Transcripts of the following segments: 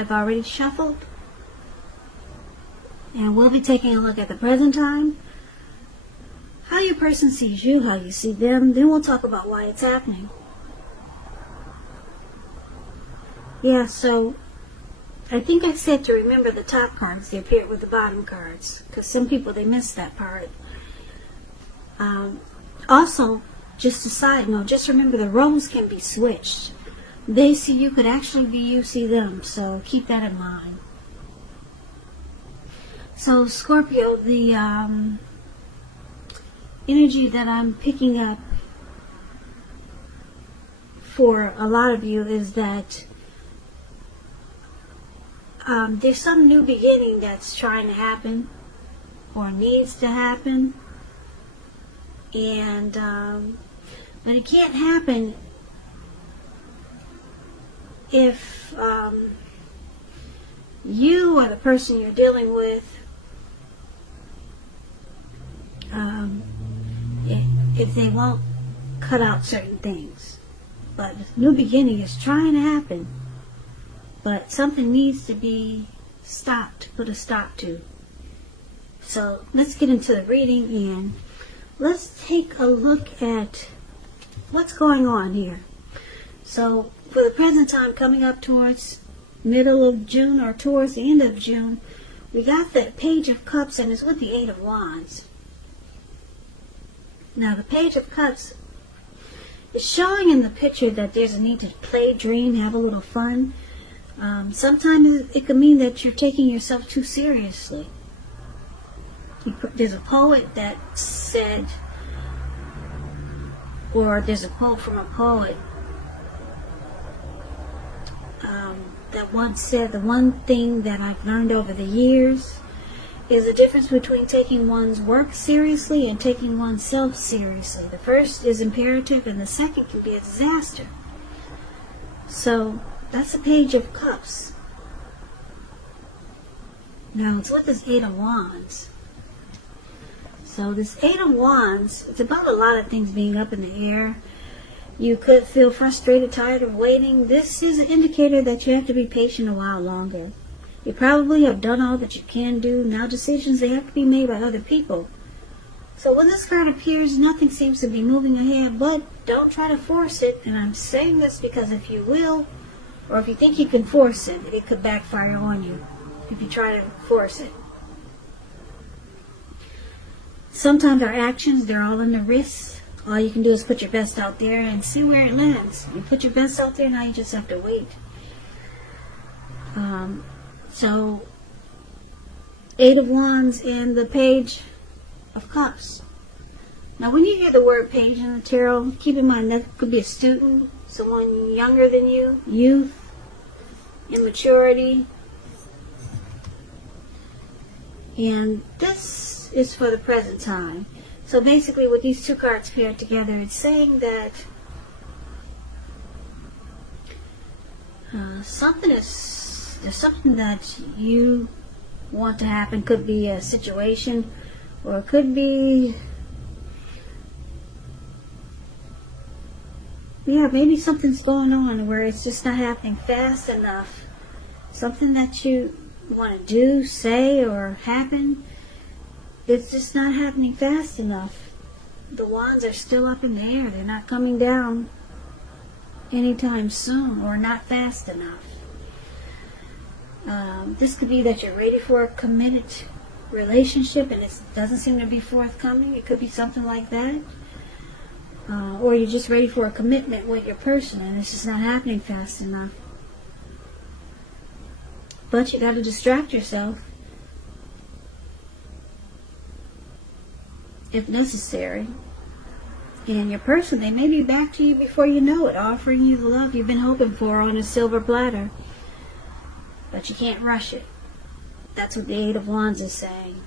I've already shuffled. And we'll be taking a look at the present time, how your person sees you, how you see them. Then we'll talk about why it's happening. Yeah, so I think I said to remember the top cards. They appear with the bottom cards, because some people, they miss that part. Also, just a side note, just remember the roles can be switched. They see you could actually be you see them, so keep that in mind. So Scorpio, the energy that I'm picking up for a lot of you is that there's some new beginning that's trying to happen or needs to happen, and but it can't happen if you or the person you're dealing with, if they won't cut out certain things. But the new beginning is trying to happen, but something needs to be stopped, put a stop to. So let's get into the reading and let's take a look at what's going on here. So for the present time, coming up towards middle of June or towards the end of June, we got the Page of Cups, and it's with the Eight of Wands. Now the Page of Cups is showing in the picture that there's a need to play, dream, have a little fun. Sometimes it could mean that you're taking yourself too seriously. There's a poet that said, or there's a quote from a poet that once said, the one thing that I've learned over the years is the difference between taking one's work seriously and taking oneself seriously. The first is imperative and the second can be a disaster. So that's the Page of Cups. Now it's with this Eight of Wands. So this Eight of Wands, it's about a lot of things being up in the air. You could feel frustrated, tired of waiting. This is an indicator that you have to be patient a while longer. You probably have done all that you can do. Now decisions, they have to be made by other people. So when this card appears, nothing seems to be moving ahead, but don't try to force it. And I'm saying this because if you will, or if you think you can force it, it could backfire on you if you try to force it. Sometimes our actions, they're all in the wrists. All you can do is put your best out there and see where it lands. You put your best out there, now you just have to wait. So, Eight of Wands and the Page of Cups. Now when you hear the word page in the tarot, keep in mind that could be a student, someone younger than you, youth, immaturity. And this is for the present time. So basically with these two cards paired together, it's saying that there's something that you want to happen. Could be a situation, or it could be, yeah, maybe something's going on where it's just not happening fast enough. Something that you want to do, say, or happen, it's just not happening fast enough. The wands are still up in the air. They're not coming down anytime soon, or not fast enough. This could be that you're ready for a committed relationship and it doesn't seem to be forthcoming. It could be something like that. Or you're just ready for a commitment with your person and it's just not happening fast enough. But you got to distract yourself if necessary. And your person, they may be back to you before you know it, offering you the love you've been hoping for on a silver platter. But you can't rush it. That's what the Eight of Wands is saying.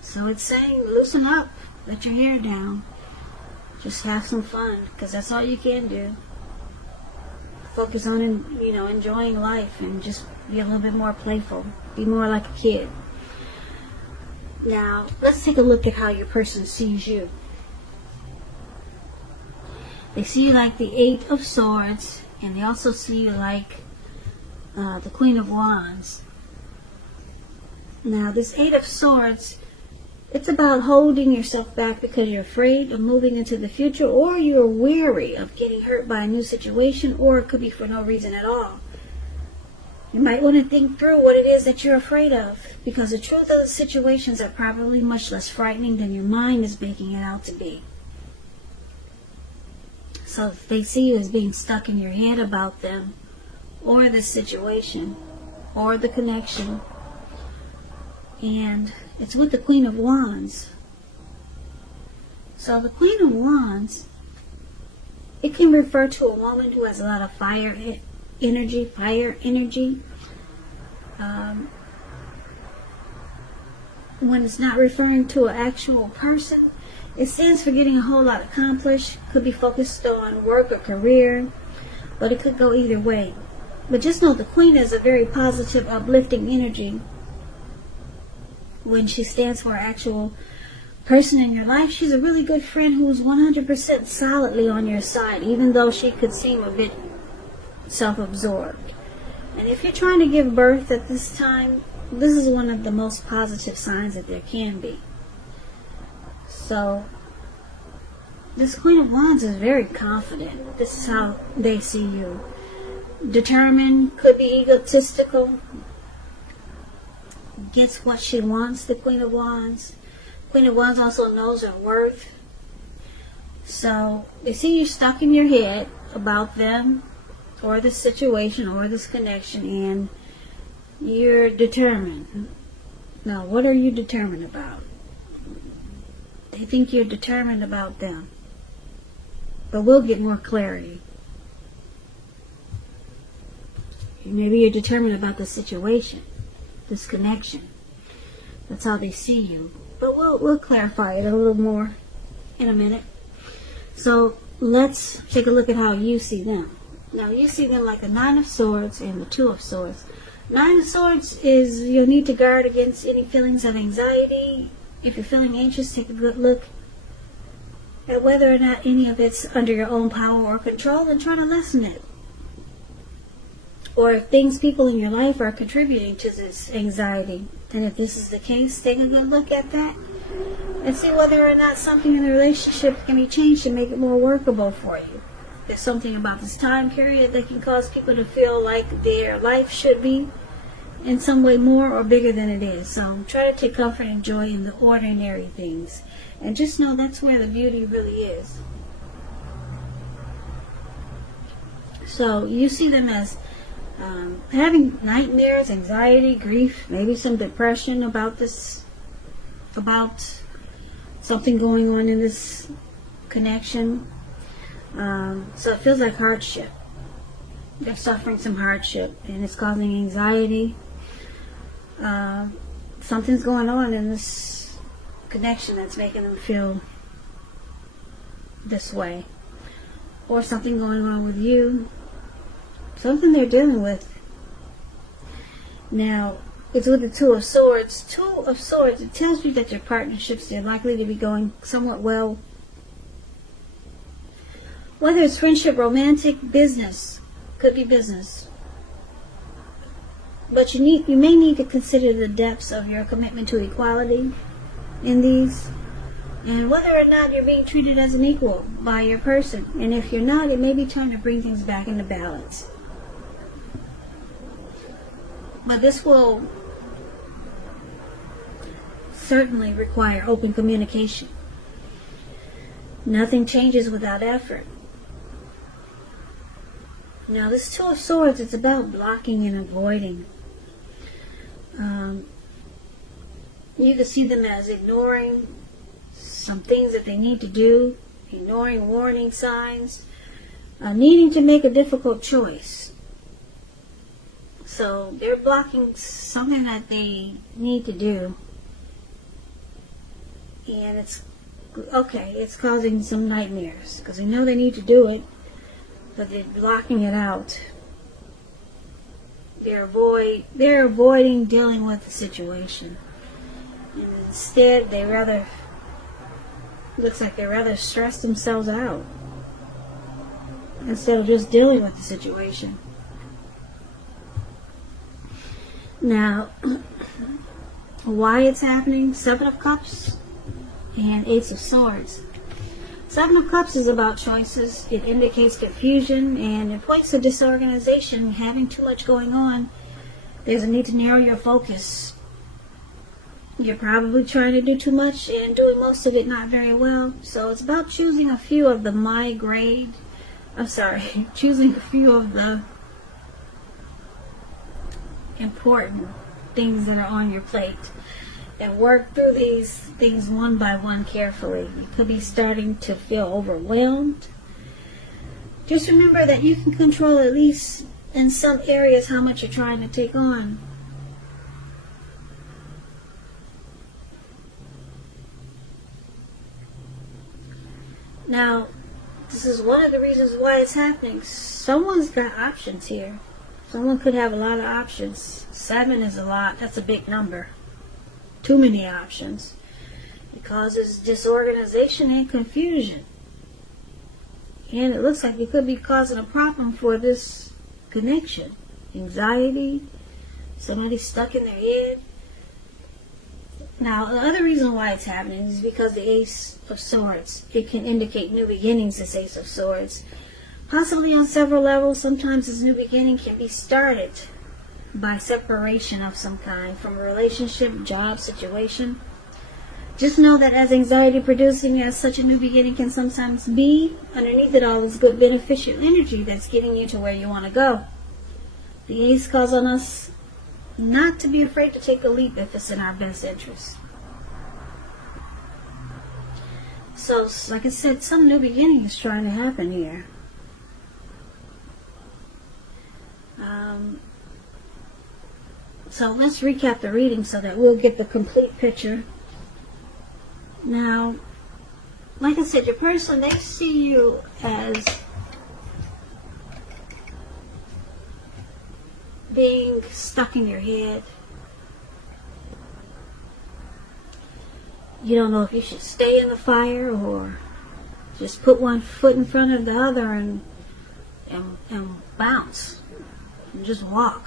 So it's saying, loosen up, let your hair down, just have some fun, because that's all you can do. Focus on, enjoying life and just be a little bit more playful, be more like a kid. Now, let's take a look at how your person sees you. They see you like the Eight of Swords, and they also see you like the Queen of Wands. Now, this Eight of Swords, it's about holding yourself back because you're afraid of moving into the future, or you're weary of getting hurt by a new situation, or it could be for no reason at all. You might want to think through what it is that you're afraid of, because the truth of the situations are probably much less frightening than your mind is making it out to be. So if they see you as being stuck in your head about them, or the situation, or the connection, and it's with the Queen of Wands. So the Queen of Wands, it can refer to a woman who has a lot of fire energy. When it's not referring to an actual person, it stands for getting a whole lot accomplished. Could be focused on work or career, but it could go either way. But just know the Queen is a very positive, uplifting energy. When she stands for an actual person in your life, she's a really good friend who's 100% solidly on your side, even though she could seem a bit self-absorbed. And if you're trying to give birth at this time, this is one of the most positive signs that there can be. So, this Queen of Wands is very confident. This is how they see you. Determined, could be egotistical. Gets what she wants, the Queen of Wands. Queen of Wands also knows her worth. So, they see you stuck in your head about them, or this situation, or this connection, and you're determined. Now, what are you determined about? They think you're determined about them. But we'll get more clarity. Maybe you're determined about the situation, this connection. That's how they see you. But we'll clarify it a little more in a minute. So let's take a look at how you see them. Now, you see them like the Nine of Swords and the Two of Swords. Nine of Swords is you'll need to guard against any feelings of anxiety. If you're feeling anxious, take a good look at whether or not any of it's under your own power or control and try to lessen it. Or if things, people in your life are contributing to this anxiety. And if this is the case, take a good look at that and see whether or not something in the relationship can be changed to make it more workable for you. There's something about this time period that can cause people to feel like their life should be in some way more or bigger than it is. So try to take comfort and joy in the ordinary things. And just know that's where the beauty really is. So you see them as having nightmares, anxiety, grief, maybe some depression about something going on in this connection. So it feels like hardship. They're suffering some hardship and it's causing anxiety. Something's going on in this connection that's making them feel this way. Or something going on with you. Something they're dealing with. Now, it's with the Two of Swords. Two of Swords, it tells you that your partnerships, they're likely to be going somewhat well. Whether it's friendship, romantic, business, could be business. But you may need to consider the depths of your commitment to equality in these. And whether or not you're being treated as an equal by your person. And if you're not, it may be time to bring things back into balance. But this will certainly require open communication. Nothing changes without effort. Now, this Two of Swords, it's about blocking and avoiding. You can see them as ignoring some things that they need to do, ignoring warning signs, needing to make a difficult choice. So they're blocking something that they need to do. And it's causing some nightmares because they know they need to do it, but they're blocking it out. They're avoiding dealing with the situation. And instead, looks like they rather stress themselves out instead of just dealing with the situation. Now, why it's happening? Seven of Cups and Ace of Swords. Seven of Cups is about choices. It indicates confusion and it points to disorganization, having too much going on. There's a need to narrow your focus. You're probably trying to do too much and doing most of it not very well. So it's about choosing a few of the choosing a few of the important things that are on your plate and work through these things one by one carefully. You could be starting to feel overwhelmed. Just remember that you can control, at least in some areas, how much you're trying to take on. Now, this is one of the reasons why it's happening. Someone's got options here. Someone could have a lot of options. 7 is a lot. That's a big number. Too many options. It causes disorganization and confusion. And it looks like it could be causing a problem for this connection. Anxiety. Somebody stuck in their head. Now, the other reason why it's happening is because the Ace of Swords. It can indicate new beginnings, this Ace of Swords. Possibly on several levels. Sometimes this new beginning can be started by separation of some kind from a relationship, job, situation. Just know that as anxiety producing as such a new beginning can sometimes be, underneath it all is good beneficial energy that's getting you to where you want to go. The Ace calls on us not to be afraid to take a leap if it's in our best interest. So, like I said, some new beginning is trying to happen here. So let's recap the reading so that we'll get the complete picture. Now, like I said, your person, they see you as being stuck in your head. You don't know if you should stay in the fire or just put one foot in front of the other and bounce and just walk.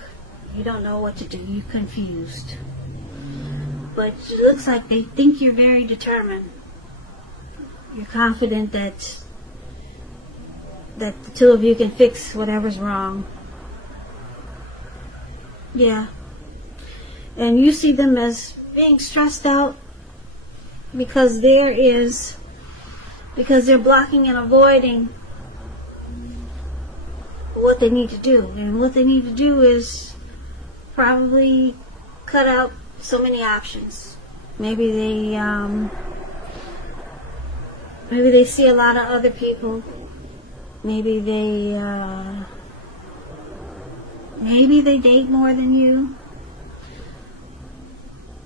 You don't know what to do. You're confused. But it looks like they think you're very determined. You're confident that the two of you can fix whatever's wrong. Yeah. And you see them as being stressed out because they're blocking and avoiding what they need to do. And what they need to do is probably cut out so many options. Maybe they see a lot of other people. Maybe they date more than you,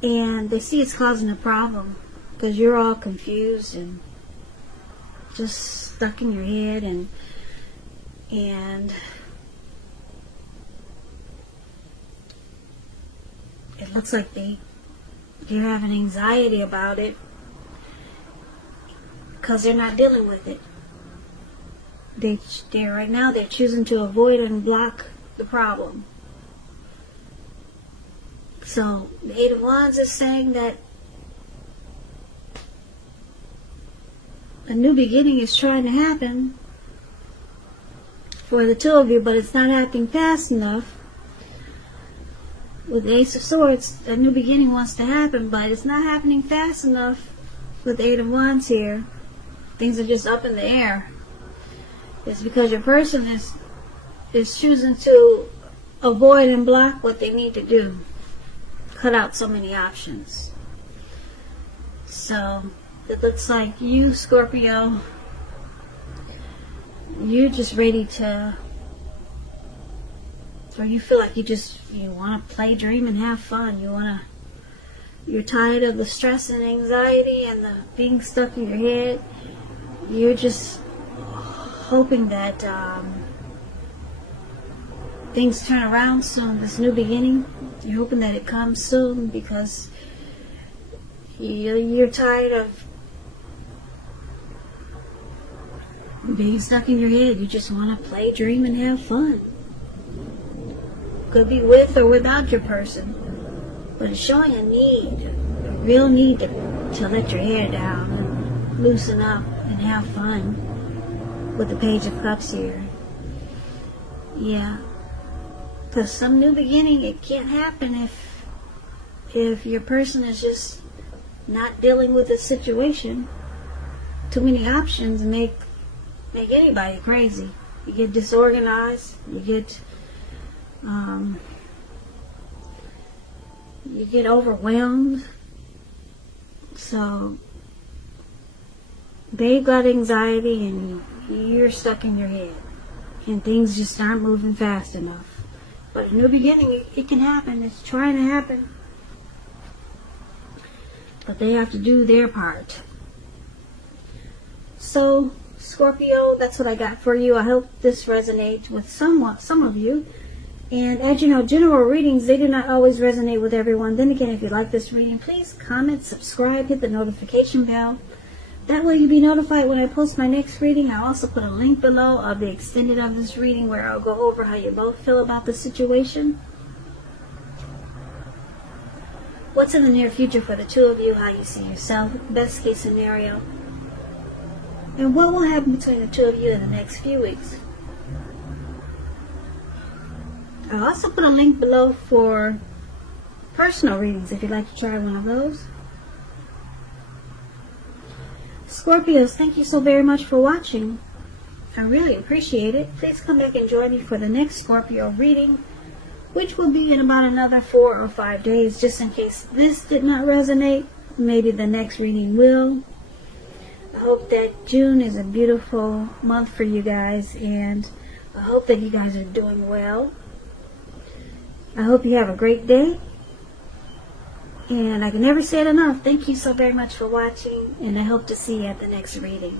and they see it's causing a problem because you're all confused and just stuck in your head, and it looks like they're having anxiety about it because they're not dealing with it. Right now they're choosing to avoid and block the problem. So the Eight of Wands is saying that a new beginning is trying to happen for the two of you, but it's not happening fast enough. With the Ace of Swords, a new beginning wants to happen, but it's not happening fast enough with the Eight of Wands here. Things are just up in the air. It's because your person is choosing to avoid and block what they need to do. Cut out so many options. So it looks like you, Scorpio, you're just ready to, or you feel like you want to play, dream, and have fun. You're tired of the stress and anxiety and the being stuck in your head. You're just hoping that things turn around soon. This new beginning, you're hoping that it comes soon because you're tired of being stuck in your head. You just want to play, dream, and have fun. Could be with or without your person. But it's showing a need, a real need to let your hair down and loosen up and have fun with the Page of Cups here. Yeah. Because some new beginning, it can't happen if your person is just not dealing with the situation. Too many options make anybody crazy. You get disorganized, you get overwhelmed. So they've got anxiety and you're stuck in your head and things just aren't moving fast enough. But a new beginning, it can happen. It's trying to happen. But they have to do their part. So, Scorpio, that's what I got for you. I hope this resonates with some of you. And as you know, general readings, they do not always resonate with everyone. Then again, if you like this reading, please comment, subscribe, hit the notification bell. That way you'll be notified when I post my next reading. I'll also put a link below of the extended of this reading where I'll go over how you both feel about the situation. What's in the near future for the two of you, how you see yourself, best case scenario, and what will happen between the two of you in the next few weeks. I'll also put a link below for personal readings if you'd like to try one of those. Scorpios, thank you so very much for watching. I really appreciate it. Please come back and join me for the next Scorpio reading, which will be in about another 4 or 5 days. Just in case this did not resonate, maybe the next reading will. I hope that June is a beautiful month for you guys, and I hope that you guys are doing well. I hope you have a great day. And I can never say it enough. Thank you so very much for watching, and I hope to see you at the next reading.